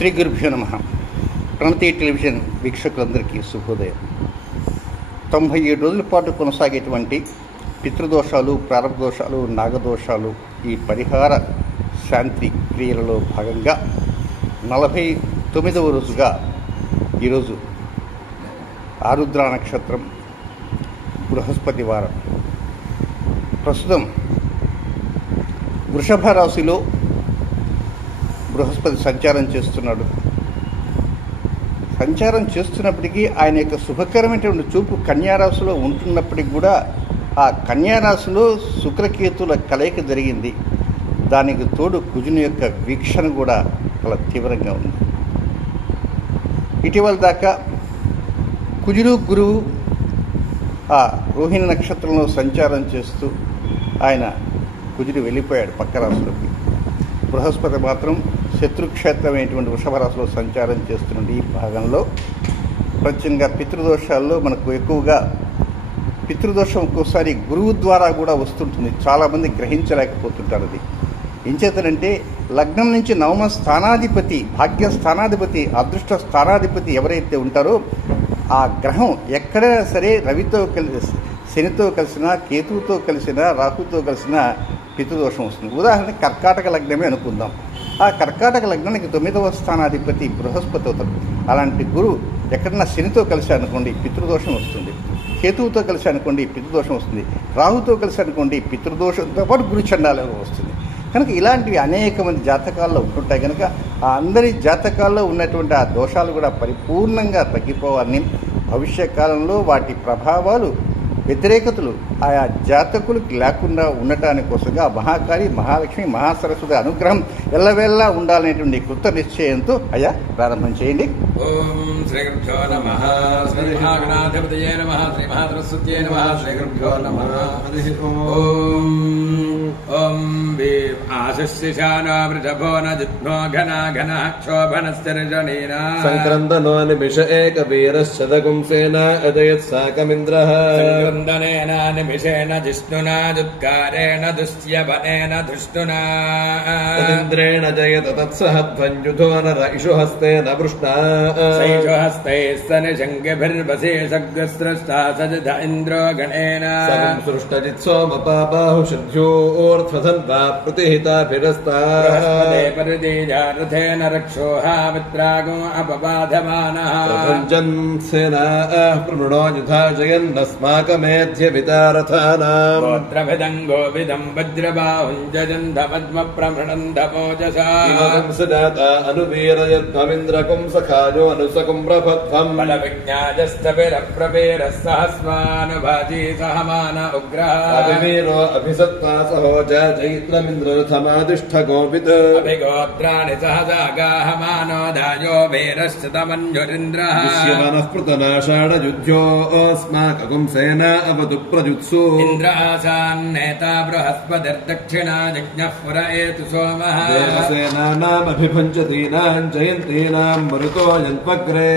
శ్రీ గురుభ్యో నమః. ప్రణతి టెలివిజన్ వీక్షకులందరికీ శుభోదయం. 97 రోజుల పాటు కొనసాగేటువంటి పితృదోషాలు, ప్రారంభ దోషాలు, నాగదోషాలు ఈ పరిహార శాంతి క్రియలలో భాగంగా 49వ రోజుగా ఈరోజు ఆరుద్ర నక్షత్రం, బృహస్పతి వారం. ప్రస్తుతం వృషభ రాశిలో బృహస్పతి సంచారం చేస్తున్నాడు. సంచారం చేస్తున్నప్పటికీ ఆయన యొక్క శుభకరమైనటువంటి చూపు కన్యారాశిలో ఉంటున్నప్పటికీ కూడా ఆ కన్యారాశిలో శుక్రకేతుల కలయిక జరిగింది. దానికి తోడు కుజుని యొక్క వీక్షణ కూడా చాలా తీవ్రంగా ఉంది. ఇటీవల దాకా కుజుడు, గురువు ఆ రోహిణి నక్షత్రంలో సంచారం చేస్తూ ఆయన కుజుడు వెళ్ళిపోయాడు పక్క రాశిలోకి. బృహస్పతి మాత్రం శత్రుక్షేత్రమైనటువంటి వృషభ రాశిలో సంచారం చేస్తున్న ఈ భాగంలో ప్రత్యేకంగా పితృదోషాల్లో మనకు ఎక్కువగా పితృదోషం ఒక్కోసారి గురువు ద్వారా కూడా వస్తుంటుంది. చాలామంది గ్రహించలేకపోతుంటారు. అది ఎంచేతనంటే లగ్నం నుంచి నవమ స్థానాధిపతి, భాగ్య స్థానాధిపతి, అదృష్ట స్థానాధిపతి ఎవరైతే ఉంటారో ఆ గ్రహం ఎక్కడైనా సరే రవితో కలిసి, శనితో కలిసినా, కేతువుతో కలిసినా, రాహుతో కలిసినా పితృదోషం వస్తుంది. ఉదాహరణకి కర్కాటక లగ్నమే అనుకుందాం. ఆ కర్కాటక లగ్నానికి 9వ స్థానాధిపతి బృహస్పతి అవుతాడు. అలాంటి గురువు ఎక్కడన్నా శనితో కలిసి అనుకోండి పితృదోషం వస్తుంది. కేతువుతో కలిసి అనుకోండి పితృదోషం వస్తుంది. రాహుతో కలిసి అనుకోండి పితృదోషంతో పాటు గురు చండాలం వస్తుంది. కనుక ఇలాంటివి అనేక మంది జాతకాల్లో ఉంటుంటాయి. కనుక ఆ అందరి జాతకాల్లో ఉన్నటువంటి ఆ దోషాలు కూడా పరిపూర్ణంగా తగ్గిపోవాలని, భవిష్య కాలంలో వాటి ప్రభావాలు, వ్యతిరేకతలు ఆయా జాతకులకు లేకుండా ఉండటాని కోసంగా మహాకాళి, మహాలక్ష్మి, మహాసరస్వతి అనుగ్రహం ఎల్లవేళలా ఉండాలనేటువంటి కృత నిశ్చయంతో అయ్యా ప్రారంభం చేయండి. ఓం శ్రీ గురుభ్యో నమః. శ్రీ మహాగణాధిపతయే నమః. శ్రీ మహాసరస్వత్యై నమః. శ్రీ గురుభ్యో నమః. ఓం ఓం ఆశస్యశానో వృషభో నజిత్నో ఘనా ఘన క్షోభనశ్చర్జనీన సంక్రందనో నిమిష ఏక వీరశ్చదగుంసేన అజయత్ సాకమింద్రః సంక్రందనేన నిమిషేన జిష్ణునా దుత్కారేణ దుశ్యవనేన ధృష్ణునా ఇంద్రేణ జయత తత్సహధ్వంజుధో నర ఇషుహస్తేన వృష్ణా శైషుహస్తైస్తని శంఖభిర్వసే సగ్రస్రష్టా సజధ ఇంద్రో గణేన సృష్టజిత్ సోమపాబాహు శుద్ధ్యోర్ధ్వధన్వా ప్రతిహితాభిరస్తా పరిదేజారథేన రక్షోహా మిత్రాగో అపబాధమానః ప్రపంచన్ సేనా ప్రణుడో యుధా జయన్నస్మాకమేధ్య వితారథానాం గోత్రభిదం గోవిదం వజ్రబాహుంజంధ పద్మ ప్రమృణంధమోజసా సజాత అనువీరయద్భవింద్రకుం సఖాజో అనుసకుం ప్రభధ్వం బల విజ్ఞాజస్తవిరప్రవేర సహస్వానుభాజీ సహమాన ఉగ్రః అభివీరో అభిసత్తా సహోజ జైత్రమింద్రథమాదిష్ఠ గోవిద్ అభిగోత్రాణి సహజాగాహమానో దాయో వీరశ్చతమన్యురింద్రః దృశ్యమానః పృతనాషాఢయుధ్యోస్మాకగుం సేనా అవతు ప్రజుత్సు ఇంద్ర ఆసాన్నేతా బృహస్పతిర్దక్షిణా జజ్ఞః పుర ఏతు సోమః దేవసేనానామభిభంజతీనాం జయంతీనాం మరుతో యల్పగ్రే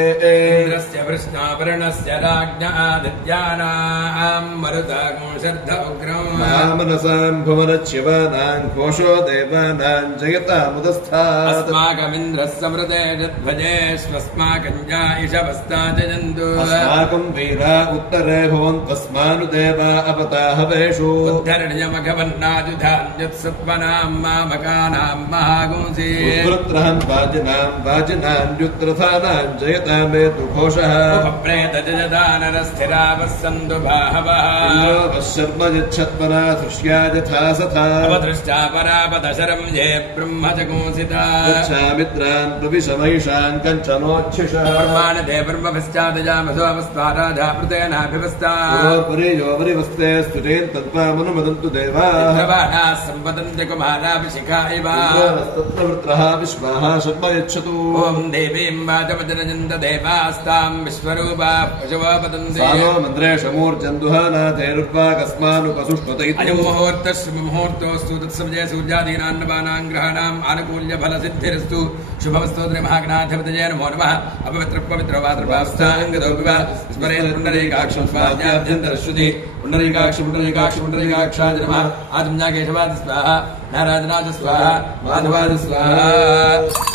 ఇంద్రస్య వృష్ణావరుణస్య రాజ్ఞ ఆదిత్యానాం మరుతాగం శర్ధ ఉగ్రం మహామనసాం భువనచ్యవానాం కోశో దేవానాం జయతాముదస్థాత్ అస్మాకమింద్రः సమృతే యద్భజేష్వస్మాకం జాయిషవస్తాజయంతు అస్మాకం వీరా ఉత్తరే భవంత్వస్మాను దేవా అపతాహవేషు ఉద్ధరణ్యమఘవన్నాజుధాన్యుత్సత్వనాం మామకానాం మహాగుంసీ ఉద్వృత్రహం వాజినాం యుత్రథానాం జయతామేతు ఘోషః ఉపప్రేతజదానరస్థిరావస్సందు బాహవః ఇంద్రో వశర్మ యచ్చత్వనా సృష్యా యథా సథా అవదృష్టా పరాపదశరం యే బ్రహ్మజగోసితా గచ్ఛామిత్రాన్ ప్రవిశమైషాన్ కంచనోచ్ఛిషః బ్రహ్మాణ దే బ్రహ్మభిశ్చాదజామసో అవస్వారాధా పృతేనాభివస్తా పురోపరి యోవరివస్తే స్థుతేన్ తద్వామనుమదంతు దేవాః ఇంద్రవాణాः సంపదంతి కుమారాభిషిఖా ఇవ ఇంద్రవస్తత్రవృత్రః విశ్వాః శర్మ యచ్చతు ఓం దేవీం వాచవజనజంత దేవాస్తాం విశ్వరూపా పశువో పతంతి సానో మంద్రేషమూర్జందుహానాథైరుర్వాకస్మానుపసుష్టుత అయం ముహూర్త శుభ ముహూర్తోస్తు తత్సమజయ సూర్యాదీనాన్నవానాం గ్రహాణాం ఆనుకూల్య ఫల సిద్ధిరస్తు శుభమస్తోత్రే మహాగణాధిపతయే నమో నమః. అపవిత్ర పవిత్ర వాద్రపాస్తాంగదోపివ స్మరే పుండరీకాక్షం స్వాధ్యాభ్యంతరశ్రుతి పుండరీకాక్ష పుండరీకాక్ష పుండరీకాక్షాయ నమః. ఆజంజాకేశవాద స్వాహ నారాజనాజ స్వాహ మాధవాజ స్వాహ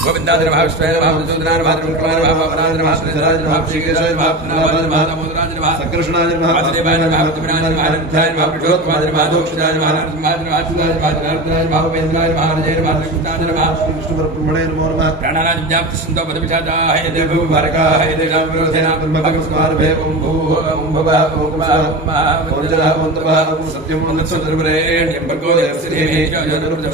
గోవిందాజ నమః. విష్ణువే నమః. మధుసూదనాయ నమః. త్రివిక్రమాయ నమః. పవనాయ నమః. శ్రీధరాయ నమః. శ్రీకేశాయ నమః. నారాయణ నమః. దామోదరాయ నమః. సంకర్షణాయ నమః. వాసుదేవాయ నమః. భక్తివినాయ నమః. హరిద్రాయ నమః. పురుషోత్తమాయ నమః. దోక్షితాయ నమః. నరసింహాయ నమః. అచ్యుతాయ నమః. నారాయణాయ నమః. ఉపేంద్రాయ నమః. హరజయ నమః. శ్రీకృష్ణాయ నమః. శ్రీకృష్ణపరబ్రహ్మణే నమో నమః. ప్రాణానాజ్ఞాప్తిశంతో పదవిషాదాయ దేవో భారకాయ దేశాం విరోధేన బ్రహ్మభగస్మార్భే ఓం భూః ఓం భువః ఓం స్వః ఓం జలః ఓం తపః ఓం సత్యం ఓం సర్వరేణ్యం భర్గో దేవస్య ధీమహి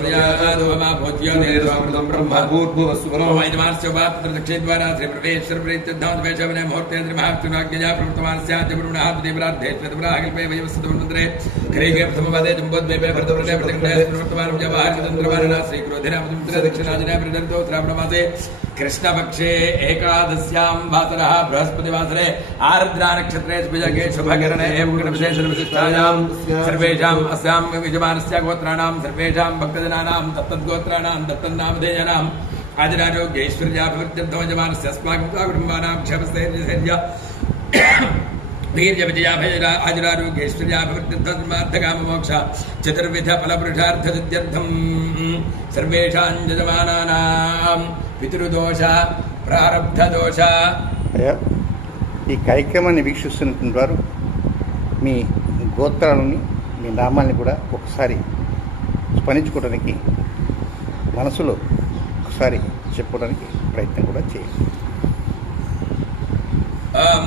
ధియో మా భూత్యో దేవామృతం బ్రహ్మ భూర్భువస్సువరో వైద్యమానస్య వాప్తదక్షేద్వారా శ్రీ ప్రవేశ్వర ప్రీత్యర్థాంతవేశవనే ముహూర్తే త్రిమహాత్మనాజ్ఞయా ప్రవృత్తమానస్యాద్యపురుణాద్యపురాహిల్పే వయవస్తమంత్రే గ్రీకే ప్రథమపదే జంబోద్వేపే భరతవ్రతే ప్రతిగ్రహే ప్రవృత్తమానం జవాహర్చంద్రవారణ శ్రీక్రోధినామతిమిత్ర దక్షిణాజినే ప్రజంతో శ్రావణమాసే కృష్ణపక్షే ఏకాదశ్యాం వాసరః బృహస్పతివాసరే ఆర్ద్రా నక్షత్రే స్పృజకే శుభకరణే విశేషణ విశిష్టాయాం సర్వేషాం అస్యాం యజమానస్య గోత్రాణాం సర్వేషాం భక్తజనానాం దత్తద్గోత్రాణాం దత్తన్నామధేయానాం ఆదిరారోగ్యైశ్వర్యాభివృద్ధ్యర్థం యజమానస్య అస్మాకం కుటుంబానాం క్షేమస్థైర్యధైర్య వీర్య విజయాభయ ఆజురారోగ్యైశ్వర్యాభివృద్ధిర్థకామమోక్ష చతుర్విధ ఫలపురుషార్థసిద్ధ్యర్థం సర్వేషాం యజమానానాం పితృదోష ప్రారబ్ధదోష. ఈ కార్యక్రమాన్ని వీక్షిస్తున్నటువంటి వారు మీ గోత్రాలని మీ నామాల్ని కూడా ఒకసారి స్మరించుకోవడానికి మనసులో ఒకసారి చెప్పుకోవడానికి ప్రయత్నం కూడా చేయండి.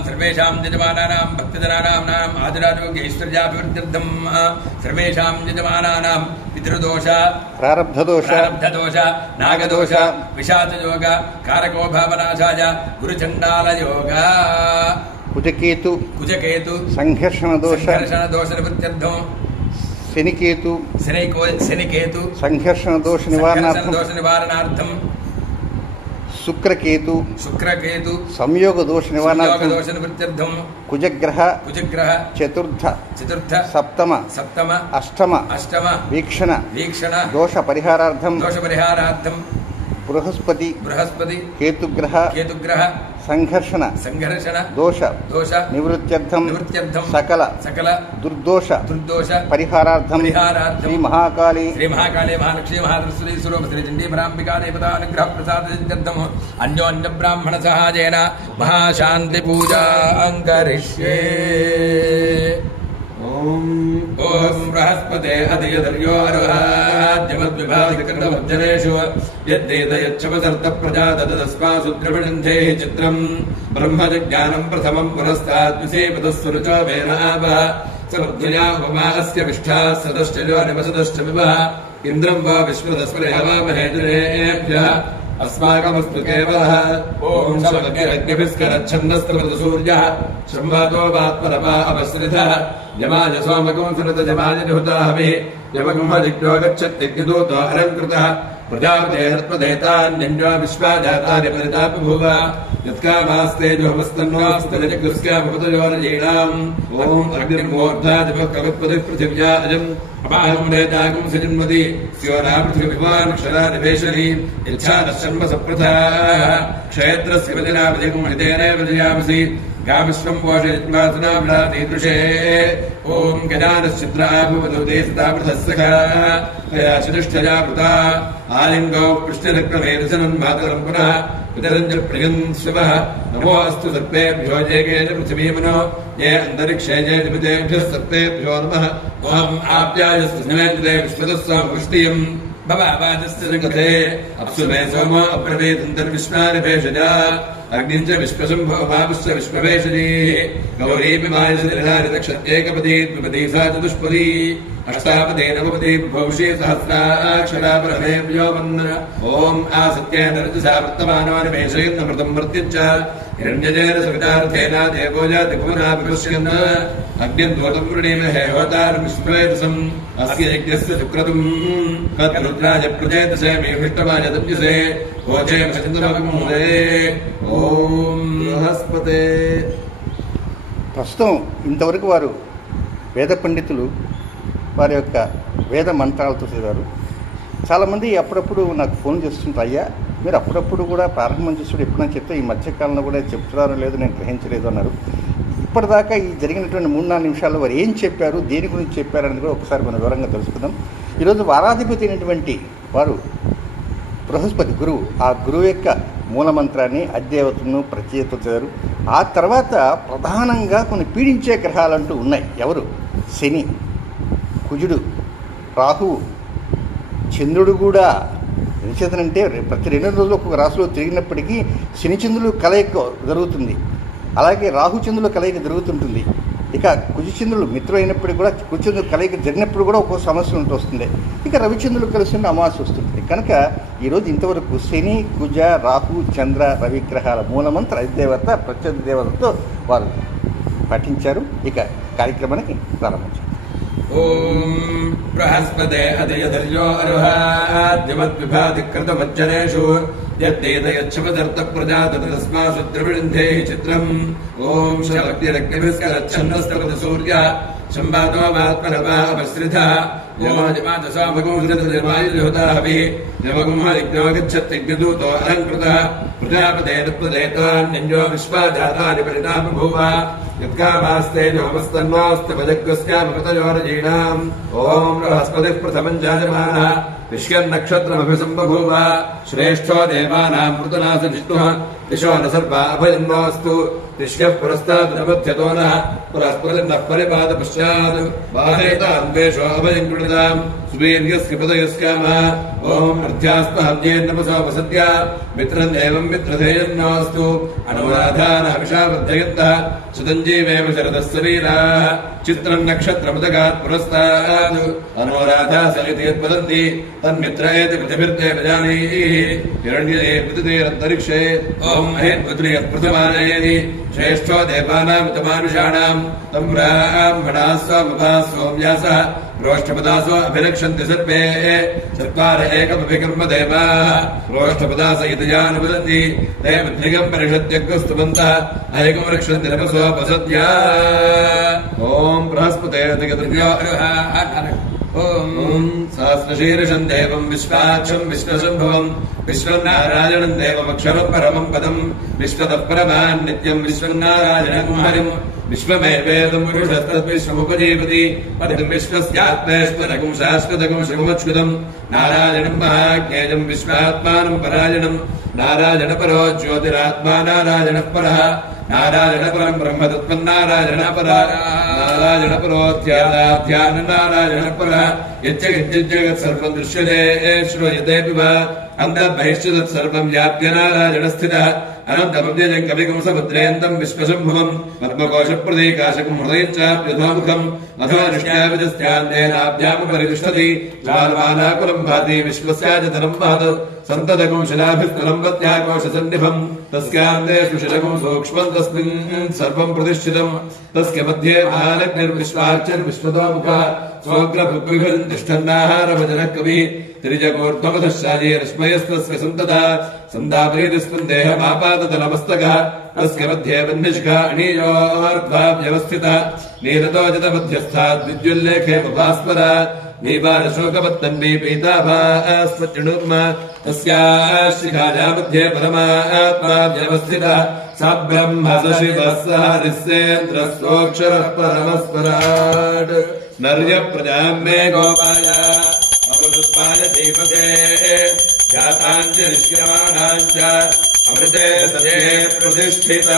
సర్వేషాం యజమానానాం భక్తజనానాం నాం ఆదిరారోగ్యైశ్వర్యాభివృద్ధ్యర్థం సర్వేషాం యజమానానాం పితృదోష ప్రారబ్ధదోష నాగదోష విషాదయోగ కారకో భావనాశాయ గురుచండాలయోగ కుజకేతు సంఘర్షణ దోష నివృత్త్యర్థం శనికేతు సంఘర్షణ దోష నివారణార్థం శుక్రకేతు సంయోగ దోష నివారణార్థం కుజగ్రహ చతుర్థ సప్తమ అష్టమ వీక్షణ దోష పరిహారార్థం బృహస్పతి కేతుగ్రహ సంఘర్షణ దోష నివృత్త్యర్థం సకల దుర్దోష పరిహారార్థం శ్రీ మహాకాళీ మహాలక్ష్మీ మహాదృశ్రీ స్వరూప శ్రీ చండీపరాంబికా దేవతా అనుగ్రహ ప్రసాద సిద్ధ్యర్థం అన్యోన్య బ్రాహ్మణ సహాయేన మహాశాంతి పూజా అంకరిష్యే. ఓం బృహస్పతే అధియధర్యో అర్హాద్యమద్విభాదికృతవర్జనేషు యద్దేదయచ్చవసర్త ప్రజాదతస్మాసు ద్రవిణంధే చిత్రం బ్రహ్మజ్ఞానం ప్రథమం పురస్తాద్విసేపదస్వరుచో వేనాభః సమర్థుయా ఉపమానస్య విష్ఠా సదశ్చర్యో నివసదశ్చ ఇంద్రం వా విశ్వదస్పరిహవామహేతురేభ్యః अस्माकमस्तु केवलः. ओम शमग्निरग्निभिस्करच्छन्दस्त्रवृतसूर्यः शम्भातो वात्मरपा अपसृतः यमाय सोमगुं सुरत यमाय निहुताहविः यमगुं हदिग्नो गच्छत्यग्निदूतो अलङ्कृतः प्रजापतेरत्मदेतान्यन्यो विश्वाजातानि परितापभूव यत्कामास्तेजोहमस्तन्नोऽस्तजग्स्यामपतयोरजीणाम्. ओम अग्निर्मूर्धादिपः कवित्पतिः पृथिव्या अजम् अपाहं वेदागं सजन्मति स्योना पृथिवीवान् क्षरानिवेशनी यच्छादशन्म सप्रथाः क्षेत्रस्य वजनावधिकं हृदयेनैव जयामसि गामिश्वं पोषयित्वासनाभ्रातीदृशे. ओम गजानश्चित्राभुवदुते सदा पृथस्सखा कयाशिनिष्ठया वृता आलिङ्गौ पृष्ठरक्तमेदसनं मातरं पुनः पितरञ्जप्रियन् शिवः. नमोऽस्तु सर्पेभ्यो जेकेन पृथिवीमनो ये अन्तरिक्षे ये निमितेभ्यः सर्पेभ्यो नमः. ओम आप्यायस्तु स्नेन्द्रे विश्वदस्वामुष्टियम् भवावादस्य जगते अप्सु मे सोमो अब्रवीदन्तर्विश्वानि भेषजा अग्निञ्च विश्वशम्भो भावश्च विश्ववेशनी. गौरीमिमायसनिर्धारितक्षत्येकपदी द्विपदी सा चतुष्पदी अष्टापदी नवपदी भौषी सहस्राक्षरा परमे व्योमन्. ओम आसत्येन रजसा वर्तमानानि वेशयन्नमृतं वर्त्यञ्च हिरण्यजेन सवितार्थेन देवो जातिपुना विपश्यन्. अग्निन्दोतं वृणीमहे होतारं विश्ववेदसम् अस्य यज्ञस्य सुक्रतुम् रुद्राय प्रजेतसे मेभिष्टमाय तप्यसे भोजेम चन्द्रमूले. ఓం బృహస్పతే. ప్రస్తుతం ఇంతవరకు వారు వేద పండితులు వారి యొక్క వేద మంత్రాలతో చదివారు. చాలామంది అప్పుడప్పుడు నాకు ఫోన్ చేస్తుంటారు, అయ్యా మీరు అప్పుడప్పుడు కూడా ప్రారంభం చేసేప్పుడు ఎప్పుడైనా చెప్తే ఈ మధ్యకాలంలో కూడా చెప్తున్నారో లేదో నేను గ్రహించలేదు అన్నారు. ఇప్పటిదాకా ఈ జరిగినటువంటి 3-4 నిమిషాల్లో వారు ఏం చెప్పారు, దేని గురించి చెప్పారనేది కూడా ఒకసారి మనం వివరంగా తెలుసుకుందాం. ఈరోజు వారాధిపతి అయినటువంటి వారు బృహస్పతి గురువు. ఆ గురువు యొక్క మూలమంత్రాన్ని అద్దేవతను ప్రత్యేకతారు. ఆ తర్వాత ప్రధానంగా కొన్ని పీడించే గ్రహాలంటూ ఉన్నాయి. ఎవరు? శని, కుజుడు, రాహువు, చంద్రుడు కూడా. ఎందుచేతనంటే ప్రతి 2 రోజులు ఒక్కొక్క రాశిలో తిరిగినప్పటికీ శని చంద్రులు కలయిక జరుగుతుంది, అలాగే రాహుచంద్రుల కలయిక జరుగుతుంటుంది. ఇక కుజచంద్రులు మిత్రులు అయినప్పటికీ కూడా కుజచంద్రులు కలయిక జరిగినప్పుడు కూడా ఒక్కో సమస్య ఉంటూ వస్తుంది. ఇక రవిచంద్రులు కలిసి అమావాస్య వస్తుంది. కనుక ఈరోజు ఇంతవరకు శని, కుజ, రాహు, చంద్ర, రవి గ్రహాల మూలమంత్ర అధిదేవత ప్రత్యేక దేవతతో వారు పఠించారు. ఇక కార్యక్రమానికి ప్రారంభించారు. ఓం బృహస్పతే అదయధర్యో అర్హాద్యమద్విభాతి కృతమజ్జనేషు యత్తేతయచ్చపదర్త ప్రజాత తస్మాసు ద్రవిణంధే చిత్రం. ఓం శక్తిరగ్నిభిస్కరచ్ఛన్నస్తపద సూర్య సంవాదో మాత్మనవాపశ్రిత యమాజమాజసామగోజృతనిర్వాయుర్హుతాహవి యమగుంహలిగ్నోగచ్చత్తిగ్నదూతో అలంకృతః ప్రజాపతేన ప్రదేతాన్యంజో విశ్వాజాతాని పరిణామభూవ యత్కామాస్తే నమస్తన్నోస్తి భజగ్రస్యామృతయోరజీణాం. ఓం బృహస్పతిః ప్రథమం జాయమానః విష్యన్నక్షత్రమభిసంబభూవ శ్రేష్ఠో దేవానాం మృతనాథ విష్ణుః దిశో న సర్వా అభయందోస్తు దిశ్యః పురస్తాద్ నః పురస్పతిర్నః పరిపాద పశ్చాత్ బాధేతాన్వేషో అభయం కృణితాం సువీర్యస్య పదయస్కామః. ఓం అర్ధ్యాస్తహవ్యేన్నమసో వసత్య మిత్రం దేవం మిత్రధేయన్నోస్తు అనురాధాన హవిషావర్ధయంతః సుతంజీవేవ శరదస్య వీరాः చిత్రం నక్షత్రముదగాత్ పురస్తాద్ అనురాధా సలితేద్వదంతి తన్మిత్రేతి పృథిభిర్తే ప్రజానీః హిరణ్యదే పృథితేరంతరిక్షే. ఓం హేత్వద్రియత్ ప్రథమానయేతి శ్రేష్ఠో దేవానాముతమానుషాణాం తం బ్రాహ్మణాः సోమపాः సోమ్యాసः ప్రోష్ఠపదాసో అభిరక్షంతి సర్వే చత్వార ఏకమభికర్మ దేవాः ప్రోష్ఠపదాస ఇతయానువదంతి తే బుద్ధిగం పరిషత్యగ్రస్తువంతః అయకం రక్షంతి నమసోపసత్యా. ఓం బృహస్పతే అధిగద్రవ్యో ఓం సహస్రశీర్షం దేవం విశ్వాక్షం విశ్వశంభవం విశ్వనారాయణం దేవమక్షరం పరమం పదం విశ్వతః పరమాన్ నిత్యం విశ్వనారాయణం హరిం విశ్వమేవేదం పురుషస్తద్విశ్వముపజీవతి పదం విశ్వస్యాత్మేశ్వరకం శాశ్వతకం శివమచ్యుతం నారాయణం మహాజ్ఞేయం విశ్వాత్మానం పరాయణం నారాయణ పరో జ్యోతిరాత్మా నారాయణ పరః నారాయణ పరం బ్రహ్మతత్వన్నారాయణ పరా నారాయణ పరోధ్యాన నారాయణ పరః యజ్జగత్ సర్వం దృశ్యతే శ్రూయతే వా అంతర్బహిష్యత్ సర్వం వ్యాప్య నారాయణ స్థితః అనంతమవ్యయం కవికం సముద్రేంతం విశ్వశంభవం పద్మకోశ ప్రదేకాశకం హృదయం చాప్యధోముఖం అథోనిష్టావిజస్త్యాన్నేనాభ్యాముపరితిష్టతి జ్వాలమానాకులం భాతి విశ్వస్యాజతరం మహత్ సంతతకం శిలాభిస్తరం వత్యాకోశ సన్నిభం తస్యాందేషు శిలకం సూక్ష్మం తస్మిన్ సర్వం ప్రతిష్ఠితం తస్య మధ్యే మహాలగ్నిర్విశ్వార్చర్విశ్వతోముఖः స్వగ్రభుగ్విభజన్ తిష్టన్నాహారభజనః కవిः తిరిజగోర్ధ్వమధశ్చార్యరశ్మయస్తస్య సంతతా సందాపరీతిస్మిన్ దేహమాపాదతలమస్తకः తస్య మధ్యే వన్నిష్కా అణీయోర్ధ్వావ్యవస్థితः నీరతోజతమధ్యస్థాద్ విద్యుల్లేఖే భాస్వరాత్ నీవారశోకవత్తన్వీ పీతాభాస్మృణుర్మ తస్యాశిఖాయా మధ్యే పరమాత్మా వ్యవస్థితः స బ్రహ్మ స శివः స హరిస్సేంద్రः సోక్షరः పరమస్వరాట్. నర్య ప్రజాం మే గోపాయ అమృతస్పాయ దీపకే జాతాంచ నిష్క్రమాణాంచ అమృతే సత్యే ప్రతిష్ఠిత.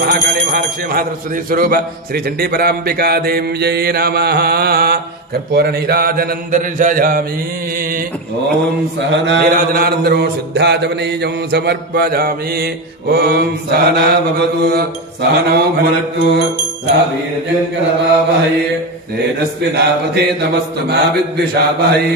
మహాకాళీ మహాలక్ష్మీ మహాసరస్వతి స్వరూప శ్రీ చండీ పరాంబికా దేవ్యై నమః. కర్పూర నీరాజనం దర్శయామి. ఓం సహనా నీరాజనానందరో శుద్ధాచమనీయం సమర్పయామి. ఓం సహనా భవతు సహనో భునక్తు సహ వీర్యంకరవావహై తేజస్వినావధీతమస్తు మా విద్విషావహై.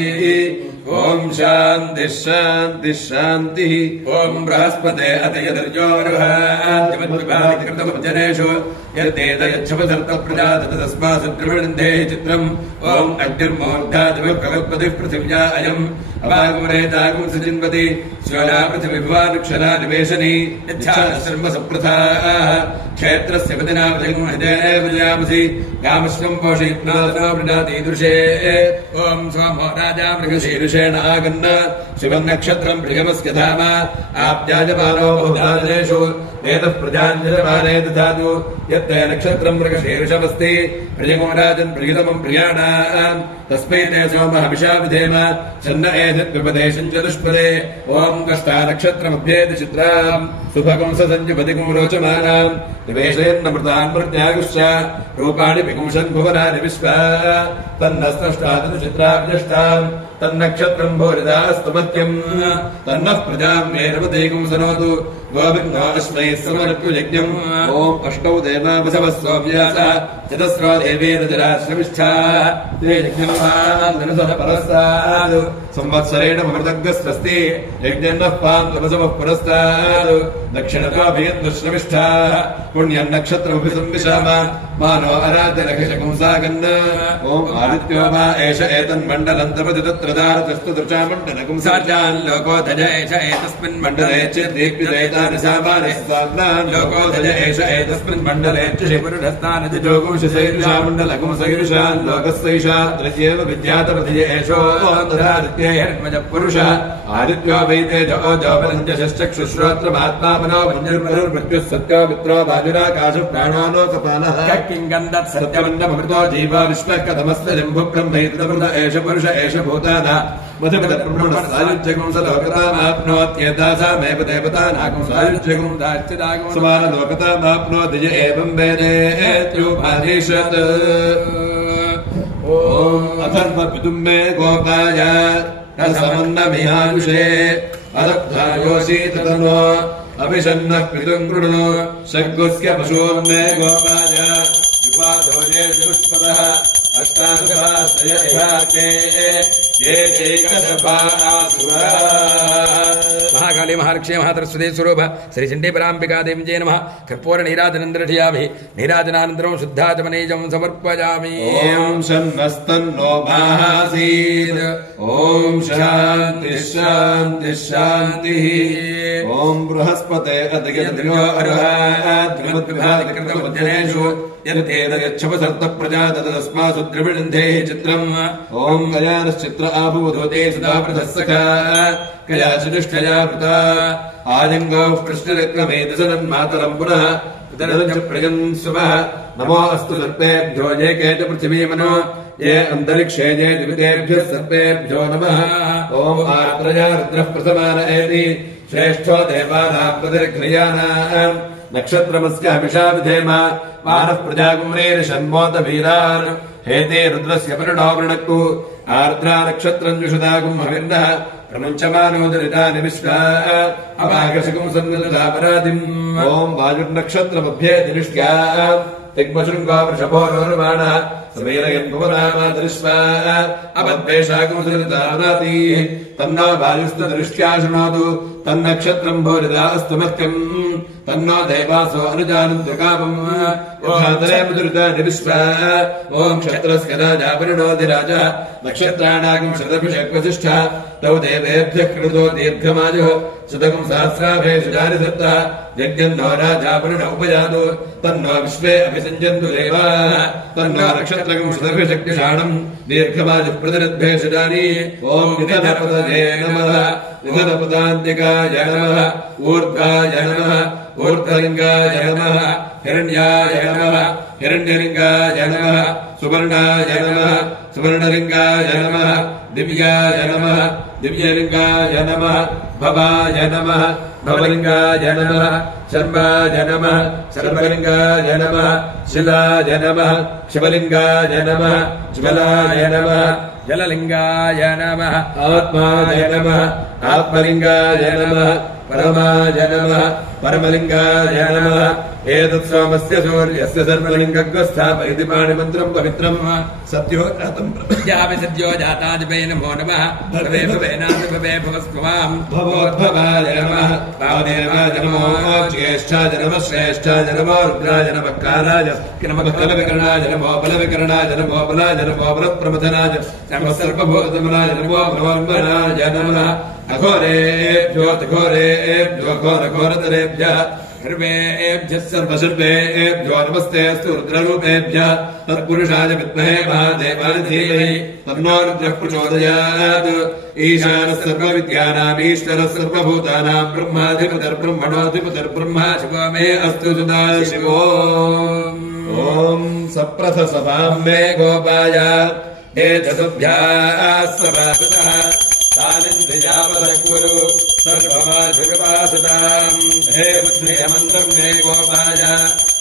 ఓం శాంతి శాంతి శాంతి. ఓం బృహస్పతే అతయదర్యోర్హద్యమద్విభాతికృతమజ్జనేషు యత్తేతయచ్చపదర్త ప్రజాత తస్మాసు ద్రవిణంధే చిత్రం. ఓం అగ్నిర్మూర్ధాదివకల్పతిః పృథివ్యా అయం అవాగమనేతాగం సజిన్వతి స్వనా పృథివిభవానుక్షరా నివేశని యచ్ఛాశర్మ సప్రథాః క్షేత్రస్య పదినావధికం హృదయే విజయామసి కామశ్వం పోషయిత్నా ప్రణాతీదృశే. ఓం సోమో రాజా మృగశీర్ష शीर्षेण आगन्न शिवन्नक्षत्रम् प्रियमस्य धाम आप्याजमानो बहुधादनेषु एतः प्रजाञ्जलमाने दधातु यत्ते नक्षत्रम् मृगशीर्षमस्ति प्रियमो राजन् प्रियतमम् प्रियाणाम् तस्मै ते सोमः हविषा विधेम छन्न एतद्विपदेशम् चतुष्पदे ॐ कष्टा नक्षत्रमभ्येति चित्राम् सुभगुंसञ्जुपतिगुं रोचमानाम् निवेशयन्नमृतान् प्रत्यागुश्च रूपाणि विपुंसन् भुवनानि विश्वा तन्नस्तष्टादनुचित्राभ्यष्टाम् तन्नक्षत्रम् भूरिदास्तु मत्यम् तन्नः प्रजाम् वेदवतीगुं सनोतु गोविन्दोऽस्मै समर्प्युयज्ञम् ॐ अष्टौ देवा वसवः सोऽव्यासः चतस्रो देवेरजराश्रमिष्ठाः ते यज्ञम् परस्ताद् संवत्सरेण मृतग्रस्तस्ति यज्ञन्नः पान्तु वसवः पुरस्ताद् दक्षिणतोऽभियन्तुश्रमिष्ठाः पुण्यम् नक्षत्रमपि संविशाम मानो अराध्यरक्षकंसागन् ॐ आदित्यो वा एष एतन्मण्डलम् तपति तत्र दारतस्तु दृशामण्डलकं सार्जान् लोकोधज एष एतस्मिन् मण्डले चेद्दीप्यदेतानि सामानस्तान् लोकोधज एष एतस्मिन् मण्डले पुरुषस्तानि जोगुंशैरुषामण्डलकं सैरुषान् लोकस्यैषा तृतीयेव विद्यातपतिज एषोऽन्तरादित्यैर्मज पुरुष आदित्यो वै तेजो जोबलञ्जश्चक्षुश्रोत्रमात्मा मनो मञ्जुर्मरुर्मृत्युः सत्यो मित्रो वायुराकाश प्राणालोकपालः किङ्गन्धत् सत्यमन्नमृतो जीव विश्वः कथमस्य जम्भुब्रह्मैतमृत एष पुरुष एष भूताना मधुपदब्रह्मणसायुज्यगुं सलोकतामाप्नोत्येतासामेव देवतानागुं सायुज्यगुं दाच्यदागुं समानलोकतामाप्नोति य एवं वेदेत्युपादिशत् ॐ अथर्वपितुं मे गोपाय रसमन्नमिहायुषे अदब्धायोषीततनो अभिषन्नः पितुं कृणु शग्गुस्य पशून्मे गोपाय विपादोजे दुष्पदः अष्टादशाश्रय इहाते ये महाकाली महालक्ष्मी महासरस्वती स्वरूप श्री चण्डीपराम्बिका देवी नमः कर्पूर नीराजनन्दरठियाभिः नीराजनानन्तरं शुद्धाचमनीजं समर्पयामि ॐ शन्नस्तन्नो भासीत् ॐ शान्तिः शान्तिः शान्तिः ॐ बृहस्पते अद्यो अर्हाद्विमद्विभातिकृतमुद्यनेषु यदेतच्छपसर्तप्रजा तदस्मासु द्रविणन्धेः चित्रम् ॐ गयानश्चित्र आभूधोते सदा पृथस्सखा कयाचिनिष्ठया वृता आलिङ्गौ पृष्ठरक्रमेदसनन्मातरम् पुनः प्रजन् सुवः नमो अस्तु सर्पेभ्यो ये के च पृथिवीमनो ये अन्तरिक्षे ये दिवितेभ्यः सर्पेभ्यो नमः ॐ आर्द्रया रुद्रः प्रसमान एति श्रेष्ठो देवानाम् प्रतिर्क्रियाणाम् नक्षत्रमस्य हविषा विधेम वानः प्रजागुम्रेर्षण्मोदवीरान् हेते रुद्रस्य परिणो वृणक्तु आर्द्रा नक्षत्रम् जुषदागुम् हविर्नः प्रमुञ्चमानोदरितानि विश्वा अपाकशकुम् सन्नदापराधिम् ॐ वायुर्नक्षत्रमभ्येति निष्ठ्या तिग्मशृङ्गो वृषभोरोर्वाणः समीरयन् भुवनामादृश्वा अपद्वेषाकुमुदरितापरातिः तन्नो वायुस्तु दृष्ट्या शृणोतु तन्नक्षत्रम् भूरिदास्तु मह्यम् तन्नो देवासो अनुजानन्त्रिकामम् यथातरे मुदृतानि विश्वा ॐ क्षत्रस्य राजा परिणोधिराजः नक्षत्राणागम् शतभिषक्वसिष्ठः तौ देवेभ्यः कृतो दीर्घमायुः शतकम् सहस्राभेषु जानि सत्तः यज्ञन्नो राजा परिणोपयातु तन्नो विश्वे अभिसञ्जन्तु देवाः तन्नो नक्षत्रकम् शतभिषक्तिषाणम् दीर्घमायुः प्रतिरद्भेषु जानि ॐ निधनपदये नमः निधनपदान्तिकाय नमः ऊर्ध्वाय नमः ऊर्ध्वलिङ्गाय नमः हिरण्याय नमः हिरण्यलिङ्गाय नमः सुवर्णाय नमः सुवर्णलिङ्गाय नमः दिव्याय नमः दिव्यलिङ्गाय नमः भवाय नमः भवलिङ्गाय नमः शर्वाय नमः शर्वलिङ्गाय नमः शिलाय नमः शिवलिङ्गाय नमः शिवलाय नमः जललिङ्गाय नमः आत्माय नमः आत्मलिङ्गाय नमः परमाय नमः परमलिङ्गाय नमः एतत् सोमस्य सूर्यस्य सर्वलिङ्गस्थापयति पाणिमन्त्रम् पवित्रम् सत्यो जातम् सद्यो जातादिपे नमो नमः भवे भवेनादिभवे भवस्त्वमाम् भवोद्भवाय नमः वामदेवाय नमो ज्येष्ठाय नमः श्रेष्ठाय नमो रुद्राय नमः कालाय नमः बलविकरणाय नमो बलविकरणाय नमो बलाय नमो बलप्रमथनाय नमः सर्वभूतमनाय नमो ब्रह्मणाय नमः अघोरेभ्यो घोरेभ्यो घोरघोरतरेभ्यः सर्वेभ्यः सर्वशर्वेभ्यो नमस्तेऽस्तु रुद्ररूपेभ्यः तत्पुरुषाय विद्महे महादेवाय धीमहि तन्नो रुद्रः प्रचोदयात् ईशानः सर्वविद्यानामीश्वरः सर्वभूतानां ब्रह्माधिपतिर्ब्रह्मणोऽधिपतिर्ब्रह्मा शिवो मे अस्तु सदाशिवो ॐ सप्रथसभां मे गोपाय हे चतुभ्याः सभासुतः तानिन्द्रियावदकुरु सर्वमाधिर्वासुताम् हे बुद्धिमन्त्रम् मे गोपाय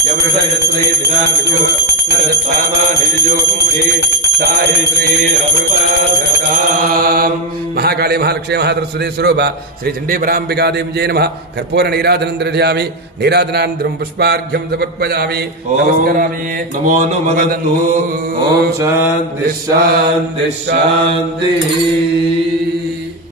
यवृषयत्रै पिता विदुः नरस्वामानिजोगुंसि साहि श्रीरमृताधताम् महाकाली महालक्ष्मी महासरस्वती स्वरूप श्री चण्डीपराम्बिका देव्यै नमः कर्पूर नीराजनं दर्शयामि नीराजनानन्तरं पुष्पार्घ्यं समर्पयामि नमस्करामि नमो नमः। ॐ शान्ति शान्ति शान्तिः।